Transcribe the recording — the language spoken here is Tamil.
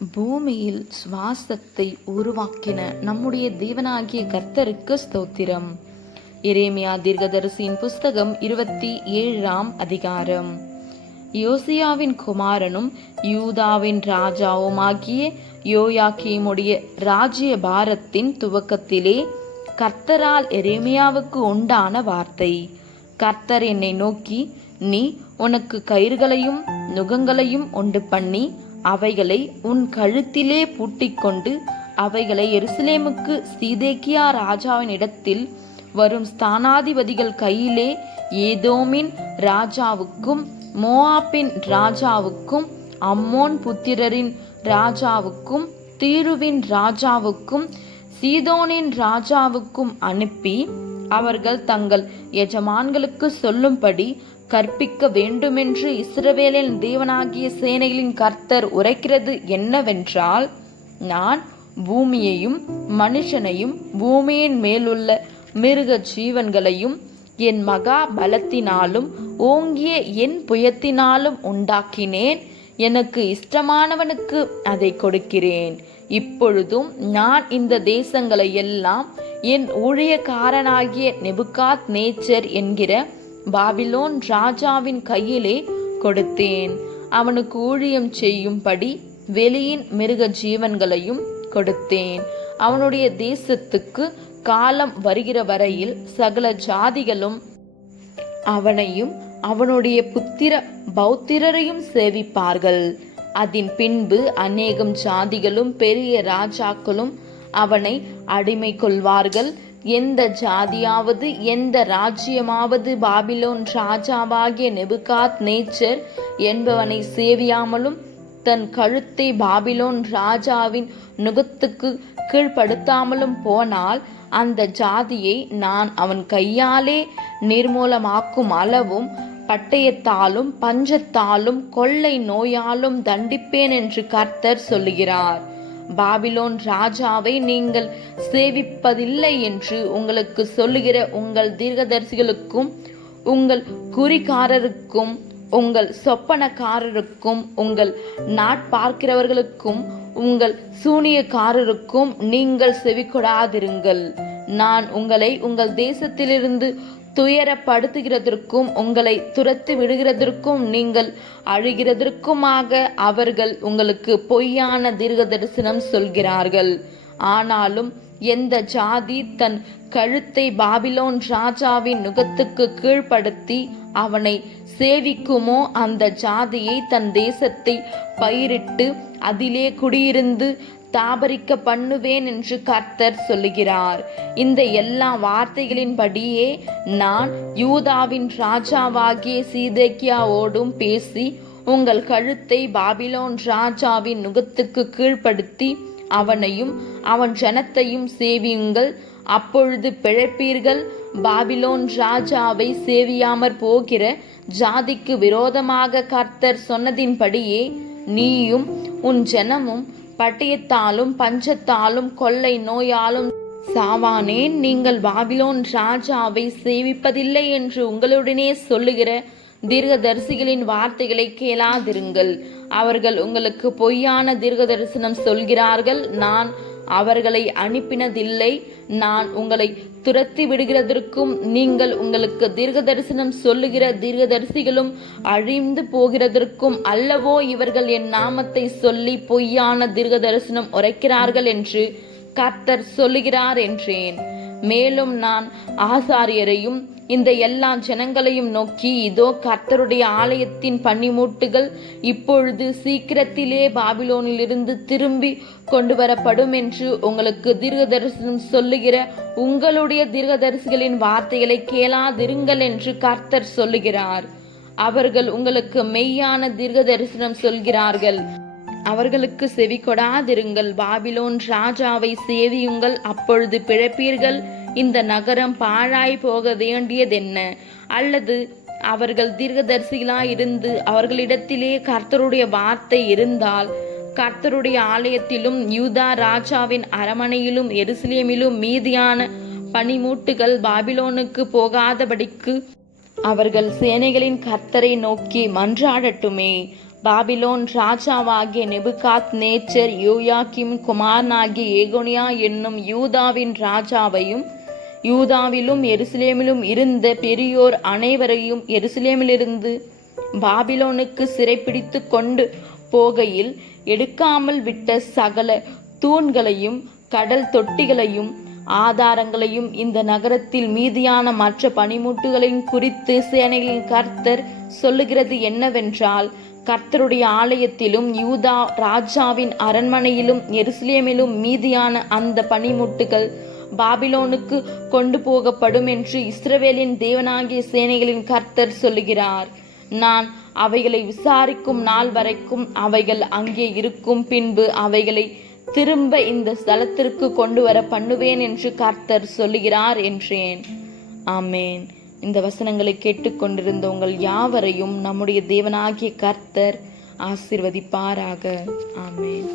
பூமியில் சுவாசத்தை உருவாக்கின நம்முடைய தேவனாகிய கர்த்தருக்கு ஸ்தோத்திரம். எரேமியா தீர்க்கதரிசியின் புஸ்தகம் 27ஆம் அதிகாரம். யோசியாவின் குமாரனும் யூதாவின் ராஜாவுமாகிய யோயாக்கீமுடைய ராஜ்ய பாரத்தின் துவக்கத்திலே கர்த்தரால் எரேமியாவுக்கு உண்டான வார்த்தை. கர்த்தர் என்னை நோக்கி, நீ உனக்கு கயிறுகளையும் நுகங்களையும் உண்டு பண்ணி அவைகளை உன் கழுத்திலே பூட்டிக்கொண்டு அவைகளை எருசலேமுக்கு சீதேக்கியா ராஜாவின் இடத்தில் வரும் ஸ்தானாதிபதிகள் கையிலே ஏதோமின் ராஜாவுக்கும் மோவாபின் ராஜாவுக்கும் அம்மோன் புத்திரரின் ராஜாவுக்கும் தீருவின் ராஜாவுக்கும் சீதோனின் ராஜாவுக்கும் அனுப்பி அவர்கள் தங்கள் எஜமான்களுக்கு சொல்லும்படி கற்பிக்க வேண்டுமென்று இஸ்ரவேலின் தேவனாகிய சேனைகளின் கர்த்தர் உரைக்கிறது என்னவென்றால், நான் பூமியையும் மனுஷனையும் பூமியின் மேலுள்ள மிருக ஜீவன்களையும் என் மகா பலத்தினாலும் ஓங்கிய என் புயத்தினாலும் உண்டாக்கினேன். எனக்கு இஷ்டமானவனுக்கு அதை கொடுக்கிறேன். இப்பொழுதும் நான் இந்த தேசங்களை எல்லாம் என் ஊழியக்காரனாகிய நெபுகாத் நேச்சர் என்கிற பாபிலோன் ராஜாவின் கையிலே கொடுத்தேன். அவனுக்கு ஊழியம் செய்யும்படி வெளியின் மிருக ஜீவன்களையும் கொடுத்தேன். அவனுடைய தேசத்துக்கு காலம் வருகிற வரையில் சகல ஜாதிகளும் அவனையும் அவனுடைய புத்திர பௌத்திரரையும் சேவிப்பார்கள். அதன் பின்பு அநேகம் ஜாதிகளும் பெரிய ராஜாக்களும் அவனை அடிமை கொள்வார்கள். எந்த ஜாதியாவது எந்த ராஜ்யமாவது பாபிலோன் ராஜாவாகிய நெபுகாத் நேச்சர் என்பவனை சேவியாமலும் தன் கழுத்தை பாபிலோன் ராஜாவின் நுகத்துக்கு கீழ்ப்படுத்தாமலும் போனால் அந்த ஜாதியை நான் அவன் கையாலே நிர்மூலமாக்கும் அளவும் பட்டயத்தாலும் பஞ்சத்தாலும் கொள்ளை நோயாலும் தண்டிப்பேன் என்று கர்த்தர் சொல்லுகிறார். பாபிலோன் ராஜாவை நீங்கள் சேவிப்பதில்லை என்று உங்களுக்கு சொல்லுகிற உங்கள் தீர்க்கதரிசிகளுக்கும் உங்கள் குறிக்காரருக்கும் உங்கள் சொப்பனக்காரருக்கும் உங்கள் நாட்பார்க்கிறவர்களுக்கும் உங்கள் சூனியக்காரருக்கும் நீங்கள் செவிகொடாதிருங்கள். நான் உங்களை உங்கள் தேசத்திலிருந்து துயரப்படுத்துகிறதற்கும் உங்களை துரத்தி விடுகிறதற்கும் நீங்கள் அழுகிறதற்குமாக அவர்கள் உங்களுக்கு பொய்யான தீர்க்க தரிசனம் சொல்கிறார்கள். ஆனாலும் எந்த ஜாதி தன் கழுத்தை பாபிலோன் ராஜாவின் நுகத்துக்கு கீழ்ப்படுத்தி அவனை சேவிக்குமோ அந்த ஜாதியை தன் தேசத்தை பயிரிட்டு அதிலே குடியிருந்து தாபரிக்க பண்ணுவேன் என்று கர்த்தர் சொல்லுகிறார். இந்த எல்லா வார்த்தைகளின்படியே நான் யூதாவின் ராஜாவாகிய சீதேக்கியாவோடும் பேசி உங்கள் கழுத்தை பாபிலோன் ராஜாவின் நுகத்துக்கு கீழ்ப்படுத்தி அவனையும் அவன் ஜனத்தையும் சேவியுங்கள், அப்பொழுது பிழைப்பீர்கள். பாபிலோன் ராஜாவை சேவியாமற் போகிற ஜாதிக்கு விரோதமாக கர்த்தர் சொன்னதின்படியே நீயும் உன் ஜனமும் பட்டயத்தாலும் பஞ்சத்தாலும் கொள்ளை நோயாலும் சாவானேன். நீங்கள் பாபிலோன் ராஜாவை சேவிப்பதில்லை என்று உங்களுடனே சொல்லுகிற தீர்க்கதரிசிகளின் வார்த்தைகளை கேளாதிருங்கள். அவர்கள் உங்களுக்கு பொய்யான தீர்க்க தரிசனம் சொல்கிறார்கள். நான் அவர்களை அனுப்பினதில்லை. நான் உங்களை துரத்தி விடுகிறதற்கும் நீங்கள் உங்களுக்கு தீர்க்க தரிசனம் சொல்லுகிற தீர்க்கதரிசிகளும் அழிந்து போகிறதற்கும் அல்லவோ இவர்கள் என் நாமத்தை சொல்லி பொய்யான தீர்க்க தரிசனம் உரைக்கிறார்கள் என்று கர்த்தர் சொல்லுகிறார் என்றேன். மேலும் நான் ஆசாரியரையும் இந்த எல்லா ஜனங்களையும் நோக்கி, இதோ கர்த்தருடைய ஆலயத்தின் பனிமூட்டுகள் இப்பொழுது சீக்கிரத்திலே பாபிலோனிலிருந்து திரும்பி கொண்டு வரப்படும் என்று உங்களுக்கு தீர்க்க தரிசனம் சொல்லுகிற உங்களுடைய தீர்க்கதரிசிகளின் வார்த்தைகளை கேளாதிருங்கள் என்று கர்த்தர் சொல்லுகிறார். அவர்கள் உங்களுக்கு மெய்யான தீர்க்க தரிசனம் சொல்கிறார்கள். அவர்களுக்கு செவி கொடாதிருங்கள். பாபிலோன் ராஜாவை சேவியுங்கள், அப்பொழுது பிழைப்பீர்கள். இந்த நகரம் பாழாய் போக வேண்டியதென்ன? அல்லது அவர்கள் தீர்க்கதரிசிகளாயிருந்து அவர்களிடத்திலே கர்த்தருடைய வார்த்தை இருந்தால் கர்த்தருடைய ஆலயத்திலும் யூதா ராஜாவின் அரமனையிலும் எருசலேமிலும் மீதியான பனிமூட்டுகள் பாபிலோனுக்கு போகாதபடிக்கு அவர்கள் சேனைகளின் கர்த்தரை நோக்கி மன்றாடட்டுமே. பாபிலோன் ராஜாவாகிய நெபுகாத் நேச்சர் யோயாக்கிம் குமாரனாகிய ஏகோனியா என்னும் யூதாவின் ராஜாவையும் யூதாவிலும் எருசலேமிலும் இருந்த பெரியோர் அனைவரையும் எருசலேமிலிருந்து பாபிலோனுக்கு சிறைப்பிடித்து கொண்டு போகையில் எடுக்காமல் விட்ட சகல தூண்களையும் கடல் தொட்டிகளையும் ஆதாரங்களையும் இந்த நகரத்தில் மீதியான மற்ற பனிமுட்டுகளையும் குறித்து சேனைகளின் கர்த்தர் சொல்லுகிறது என்னவென்றால், கர்த்தருடைய ஆலயத்திலும் யூதா ராஜாவின் அரண்மனையிலும் எருசலேமிலும் மீதியான அந்த பனிமுட்டுகள் பாபிலோனுக்கு கொண்டு போகப்படும் என்று இஸ்ரவேலின் தேவனாகிய சேனைகளின் கர்த்தர் சொல்லுகிறார். நான் அவைகளை விசாரிக்கும் நாள் வரைக்கும் அவைகள் அங்கே இருக்கும், பின்பு அவைகளை திரும்ப இந்த ஸ்தலத்திற்கு கொண்டு வர பண்ணுவேன் என்று கர்த்தர் சொல்லுகிறார் என்றேன். ஆமேன். இந்த வசனங்களை கேட்டுக்கொண்டிருந்த உங்கள் யாவரையும் நம்முடைய தேவனாகிய கர்த்தர் ஆசீர்வதிப்பாராக. ஆமேன்.